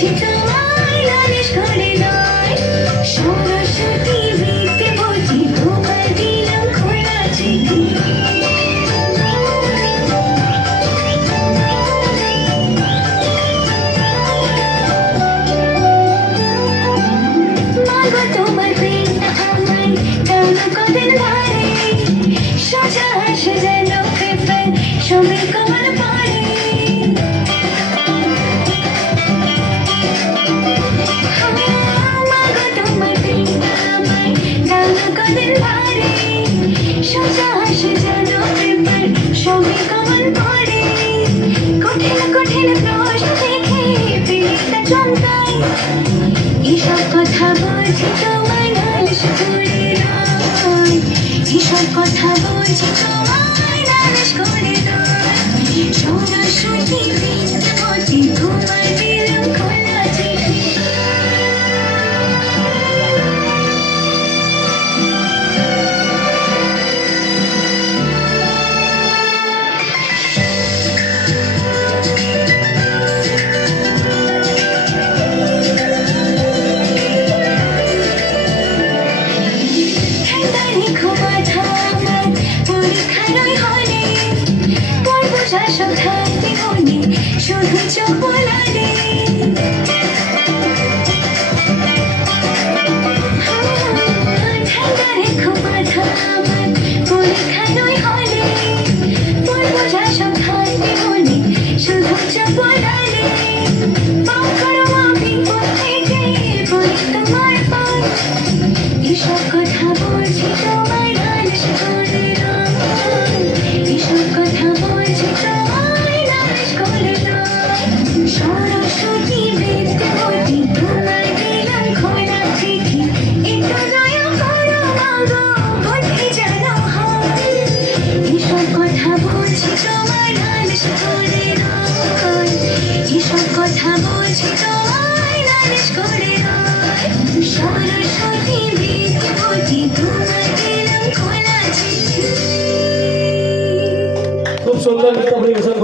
বলছি তোমায় নালিশ করে নয়, সরস্বতী বৃত্তে বলছি তোমায় দিলাম খোলা চিঠি। মাগো তোমার প্রেমটা আমায় টানা কদিন ধরে, সোজা আসে যেন পেপার সবে কমল পড়ে। মাগো তোমার প্রেমটা আমায় টানা কদিন ধরে, সোজা আসে যেন পেপার সবে কমল পড়ে। কঠিন কঠিন প্রশ্ন দেখে পেটটা চমকায়, এসব কথা বলছি তোমায় নালিশ করে নয়, এসব কথা বলছি তোমায় নালিশ করে নয়, সরস্বতী বৃত্তে বলছি তোমায় দিলাম খোলা চিঠি। ঠান্ডা রেখো মাথা আমার পরীক্ষার ওই হলে, পড়বো যা সব থাকবে মনে শুধু চোখ বোলালে। ঠান্ডা রেখো মাথা আমার পরীক্ষার ওই হলে, পড়বো যা সব থাকবে মনে শুধু চোখ বোলালে। পাও করো বিপদ থেকে বলি তোমার পথ, এসব কথা বলছি তোমায় নালিশ করে নয়, এসব কথা বলছি তোমায় নালিশ করে নয়, সরস্বতী বৃত্তে বলছি তোমায় দিলাম খোলা চিঠি। একটু দয়া করো মাগো বলতে যেন হয়, এসব কথা বলছি তোমায় নালিশ করে নয়, এসব কথা বলছি তোমায় নালিশ করে নয়, সরস্বতী বৃত্তে বলছি তোমায় দিলাম খোলা চিঠি। খুব সুন্দর লিখতে